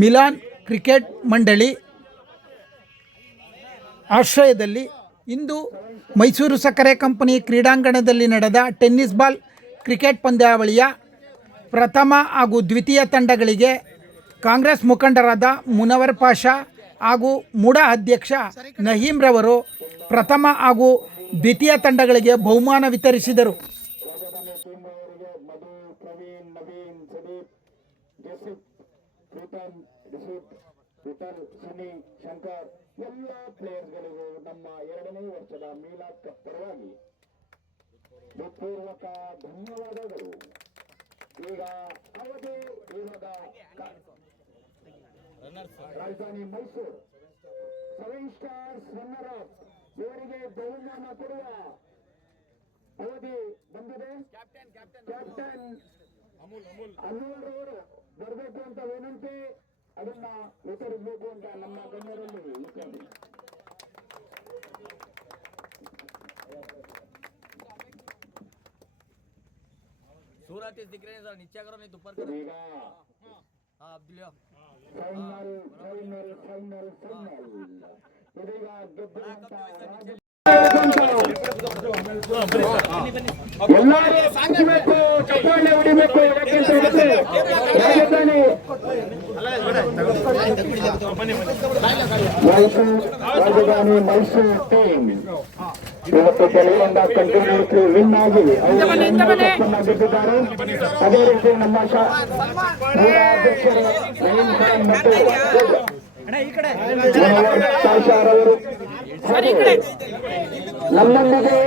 Milan cricket ಮಂಡಳಿ ಆಶ್ರಯದಲ್ಲಿ ಇಂದು ಮೈಸೂರು ಸಕ್ಕರೆ ಕಂಪನಿ ಕ್ರೀಡಾಂಗಣದಲ್ಲಿ ನಡೆದ ಟೆನ್ನಿಸ್ ಬಾಲ್ ಕ್ರಿಕೆಟ್ ಪಂದ್ಯಾವಳಿಯ ಪ್ರಥಮ ಹಾಗೂ ದ್ವಿತೀಯ ತಂಡಗಳಿಗೆ ಕಾಂಗ್ರೆಸ್ ಮುಖಂಡರಾದ ಮುನವರ್ ಪಾಷಾ ಹಾಗೂ ಮೂಡ ಅಧ್ಯಕ್ಷ ನಹೀಂ ರವರು ಪ್ರಥಮ ಹಾಗೂ ದ್ವಿತೀಯ ತಂಡಗಳಿಗೆ ಬಹುಮಾನ ವಿತರಿಸಿದರು. ಎಲ್ಲ ಪ್ಲೇಯರ್ಗಳಿಗೂ ನಮ್ಮ 2ನೇ ವರ್ಷದ ಮೀಲಾದ್ ಕಪ್ ಪರವಾಗಿ ಪೂರ್ವಕ ಧನ್ಯವಾದಗಳು. ಈಗ ಅವಧಿ ಇವಾಗ ರಾಜಧಾನಿ ಮೈಸೂರು 7 ಸ್ಟಾರ್ಸ್ ರನ್ನರ್ ಅಪ್ ಇವರಿಗೆ ಬಹುಮಾನ ಕೊಡುವ ಅವಧಿ ಬಂದಿದೆ. ಕ್ಯಾಪ್ಟನ್ ಅಮೂಲ್ ರವರು ಬರಬೇಕು ಅಂತ ವಿನಂತಿ, ಅದನ್ನ ವಿತರಿಸಬೇಕು ಅಂತ ನಮ್ಮ ಗಣ್ಯರಲ್ಲಿ सूरत दिख रहे हैं सर, नीचे करो नहीं तो ऊपर करो। हाँ अब लियो। फाइनल फाइनल फाइनल फाइनल ಇದೀಗ ಗೆದ್ದಂತ ಎಲ್ಲರೂ ಸಾಂಗಬೇಕು, ಚಪ್ಪಾಳೆ ಹೊಡಿಬೇಕು. ರಾಜಧಾನಿ ಮೈಸೂರು ಟೀಮ್ ಇವತ್ತು ಕೆಲವೊಂದ ಕಂಟಿನ್ಯೂಸ್ಲಿ ವಿನ್ ಆಗಿ ಗೆದ್ದಿದ್ದಾರೆ. ಅದೇ ರೀತಿ ನಮ್ಮ ಅಧ್ಯಕ್ಷರು ನವೀನ್ ಖಾನ್ ಮತ್ತು ಅವರು ನಮ್ಮೊಂದಿಗೆ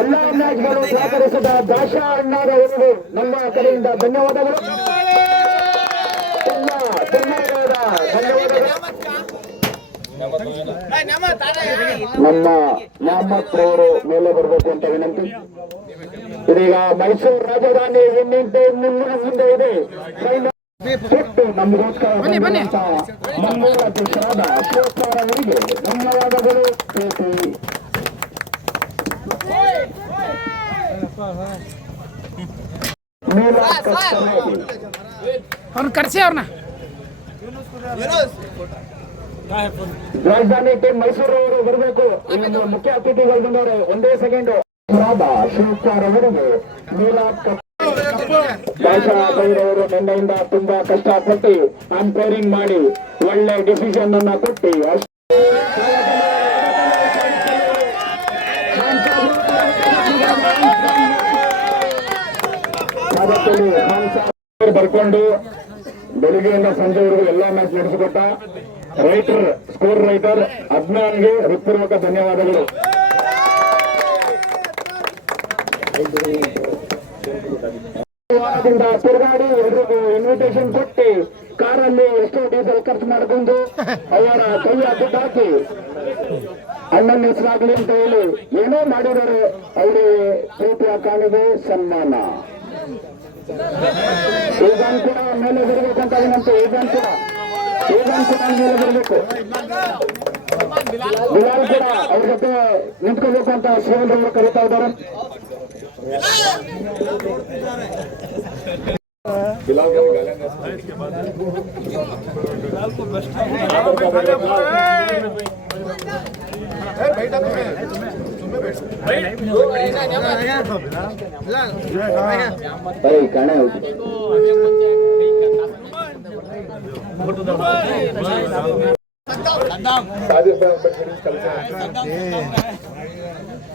ಎಲ್ಲ ಮ್ಯಾಚ್ಗಳು ಸಹಕರಿಸಿದ ದಾಶಾ ಅಣ್ಣಾರವರಿಗೂ ನಮ್ಮ ಕಡೆಯಿಂದ ಧನ್ಯವಾದಗಳು. ನಮ್ಮ ಮೊಹಮ್ಮದ್ ಅವರು ಮೇಲೆ ಬರಬೇಕು ಅಂತ ವಿನಂತಿ. ಇದೀಗ ಮೈಸೂರು ರಾಜಧಾನಿ ವಿನ್ನಿಂಗ್ ಟೀಮ್ ಮುಂದೆ ಇದೆ. ನಮಗೋಸ್ಕರ ಮಂಗಳೂರು ಅಧ್ಯಕ್ಷರಾದ ಅಶೋಕ್ ಅವರಿಗೆ ಧನ್ಯವಾದಗಳು. ಕರ್ಸಿ ಅವ್ರನ್ನ ರಾಜಧಾನಿ ಟೀಮ್ ಮೈಸೂರು ಅವರು ಬರಬೇಕು. ಇನ್ನೊಂದು ಮುಖ್ಯ ಅತಿಥಿಗಳು ಬಂದವರು. ಒಂದೇ ಸೆಕೆಂಡ್. ಅಶೋಕ್ ಅವರಿಗೆ ಮೀಲಾದ್ ಕಪ್ ಭಾಷಾ ಅವರು ನಿನ್ನೆಯಿಂದ ತುಂಬಾ ಕಷ್ಟಪಟ್ಟು ಅಂಪೈರಿಂಗ್ ಮಾಡಿ ಒಳ್ಳೆ ಡಿಸಿಷನ್ ಅನ್ನ ಕೊಟ್ಟು ಬರ್ಕೊಂಡು ಬೆಳಿಗ್ಗೆಯಿಂದ ಸಂಜೆವರೆಗೂ ಎಲ್ಲಾ ಮ್ಯಾಚ್ ನಡೆಸಿಕೊಟ್ಟ ರೈಟರ್ ಸ್ಕೋರ್ ರೈಟರ್ ಅದ್ನಾನ್ಗೆ ಹೃತ್ಪೂರ್ವಕ ಧನ್ಯವಾದಗಳು. ತಿರುಗಾಡಿ ಎಲ್ರಿಗೂ ಇನ್ವಿಟೇಷನ್ ಕೊಟ್ಟು ಕಾರಲ್ಲಿ ಎಷ್ಟೋ ಡೀಸೆಲ್ ಖರ್ಚು ಮಾಡಿಕೊಂಡು ಅವರ ಕೈಯ ದುಡ್ಡು ಹಾಕಿ ಅಣ್ಣನ ಹೆಸರಾಗ್ಲಿ ಅಂತ ಹೇಳಿ ಏನೋ ಮಾಡಿದರೆ ಅವರಿಗೆ ಪ್ರೀತಿಯ ಕಾಣಿಗೆ ಸನ್ಮಾನ. ಈಗಾನ್ ಕೂಡ ಮೇಲೆ ಬರಬೇಕಂತ ವಿನಂತಿ. ಈಗಾನ್ ಕೂಡ ಮೇಲೆ ಬರಬೇಕು. ಬಿಲಾಲ್ ಕೂಡ ಅವ್ರ ಜೊತೆ ನಿಂತ್ಕೋಬೇಕು ಅಂತ ಶಿವನ್ ಕರೀತಾ ಇದ್ದಾರೆ.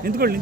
ನಿಂತ್ಕೊಳ್ಳಿ.